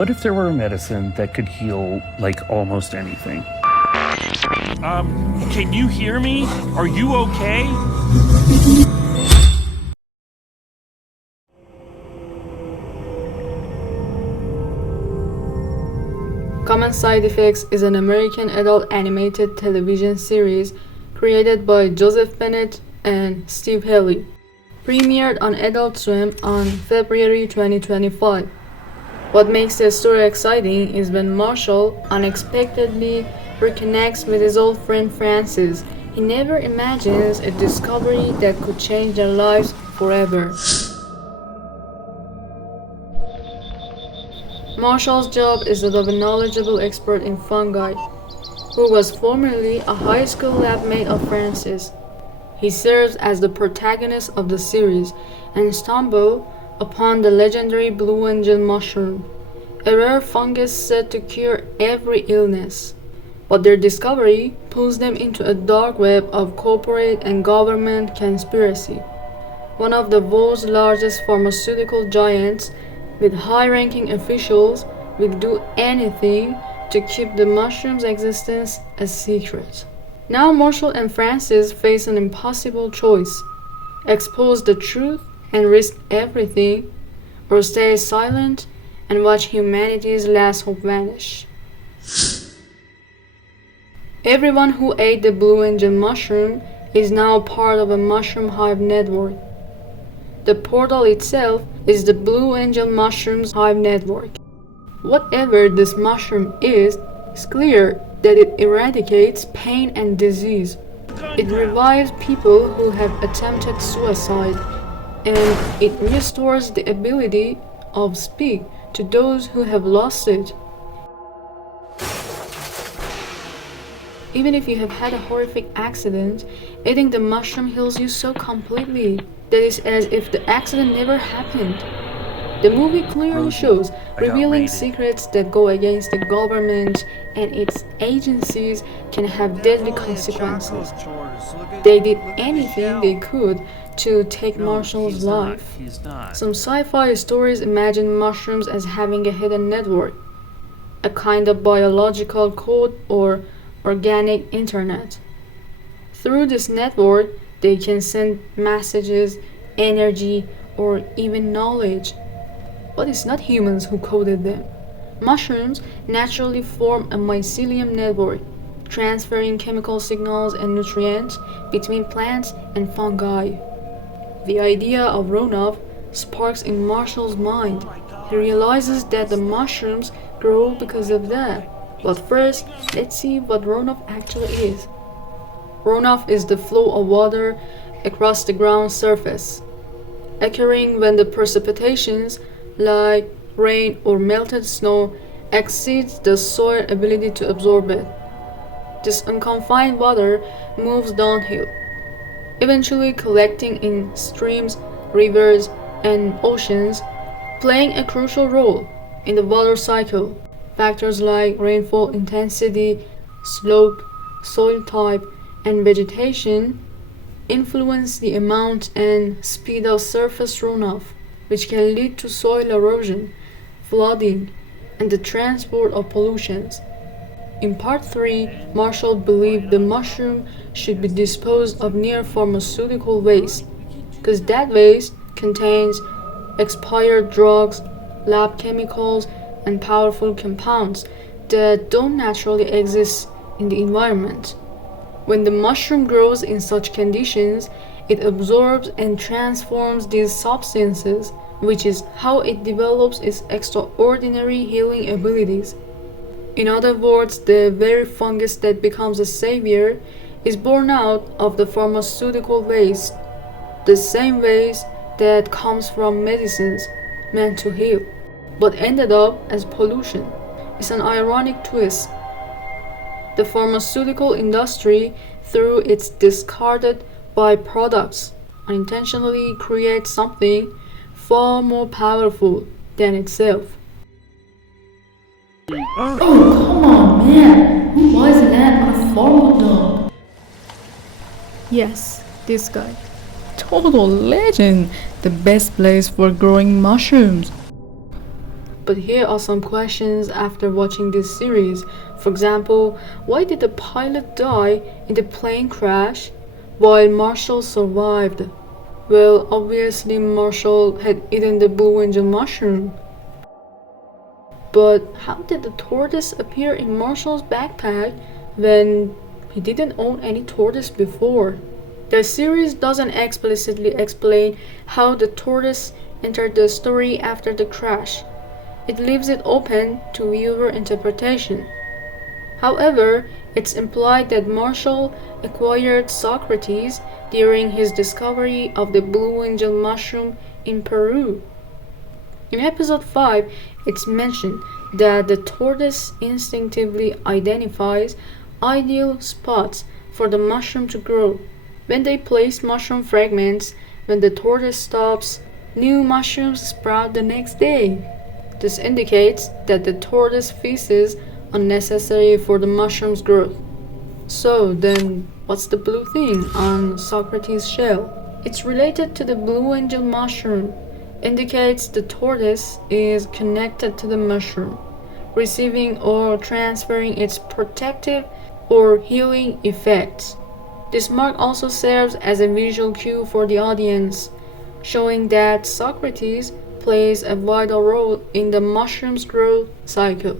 What if there were a medicine that could heal, like, almost anything? Can you hear me? Are you okay? Common Side Effects is an American adult animated television series created by Joseph Bennett and Steve Haley. Premiered on Adult Swim on February 2025. What makes the story exciting is when Marshall unexpectedly reconnects with his old friend Francis. He never imagines a discovery that could change their lives forever. Marshall's job is that of a knowledgeable expert in fungi, who was formerly a high school lab mate of Francis. He serves as the protagonist of the series and stumbles upon the legendary blue angel mushroom, a rare fungus said to cure every illness. But their discovery pulls them into a dark web of corporate and government conspiracy. One of the world's largest pharmaceutical giants, with high-ranking officials, will do anything to keep the mushroom's existence a secret. Now Marshall and Francis face an impossible choice: expose the truth and risk everything, or stay silent and watch humanity's last hope vanish. Everyone who ate the blue angel mushroom is now part of a mushroom hive network. The portal itself is the blue angel mushroom's hive network. Whatever this mushroom is, it's clear that it eradicates pain and disease. It revives people who have attempted suicide, and it restores the ability of speak to those who have lost it. Even if you have had a horrific accident, eating the mushroom heals you so completely that it's as if the accident never happened. The movie clearly shows revealing secrets that go against the government and its agencies can have deadly consequences. They did anything they could to take Marshall's life. Some sci-fi stories imagine mushrooms as having a hidden network, a kind of biological code or organic internet. Through this network, they can send messages, energy, or even knowledge. But it's not humans who coded them. Mushrooms naturally form a mycelium network, transferring chemical signals and nutrients between plants and fungi. The idea of Runoff sparks in Marshall's mind. He realizes that the mushrooms grow because of that. But first, let's see what runoff actually is. Runoff is the flow of water across the ground surface, occurring when the precipitations, like rain or melted snow, exceeds the soil's ability to absorb it. This unconfined water moves downhill, eventually collecting in streams, rivers, and oceans, playing a crucial role in the water cycle. Factors like rainfall intensity, slope, soil type, and vegetation influence the amount and speed of surface runoff, which can lead to soil erosion, flooding, and the transport of pollutions. In part 3, Marshall believed the mushroom should be disposed of near pharmaceutical waste, because that waste contains expired drugs, lab chemicals, and powerful compounds that don't naturally exist in the environment. When the mushroom grows in such conditions, it absorbs and transforms these substances, which is how it develops its extraordinary healing abilities. In other words, the very fungus that becomes a savior is born out of the pharmaceutical waste, the same waste that comes from medicines meant to heal, but ended up as pollution. It's an ironic twist. The pharmaceutical industry, through its discarded byproducts, unintentionally creates something far more powerful than itself. Oh, come on, man! Who buys an ad on a formal dog? Yes, this guy. Total legend! The best place for growing mushrooms. But here are some questions after watching this series. For example, why did the pilot die in the plane crash while Marshall survived? Well, obviously Marshall had eaten the blue angel mushroom. But how did the tortoise appear in Marshall's backpack when he didn't own any tortoise before? The series doesn't explicitly explain how the tortoise entered the story after the crash. It leaves it open to viewer interpretation. However, it's implied that Marshall acquired Socrates during his discovery of the blue angel mushroom in Peru. In episode 5, it's mentioned that the tortoise instinctively identifies ideal spots for the mushroom to grow. When they place mushroom fragments, when the tortoise stops, new mushrooms sprout the next day. This indicates that the tortoise feces are necessary for the mushroom's growth. So then, what's the blue thing on Socrates' shell? It's related to the blue angel mushroom, indicates the tortoise is connected to the mushroom, receiving or transferring its protective or healing effects. This mark also serves as a visual cue for the audience, showing that Socrates plays a vital role in the mushroom's growth cycle.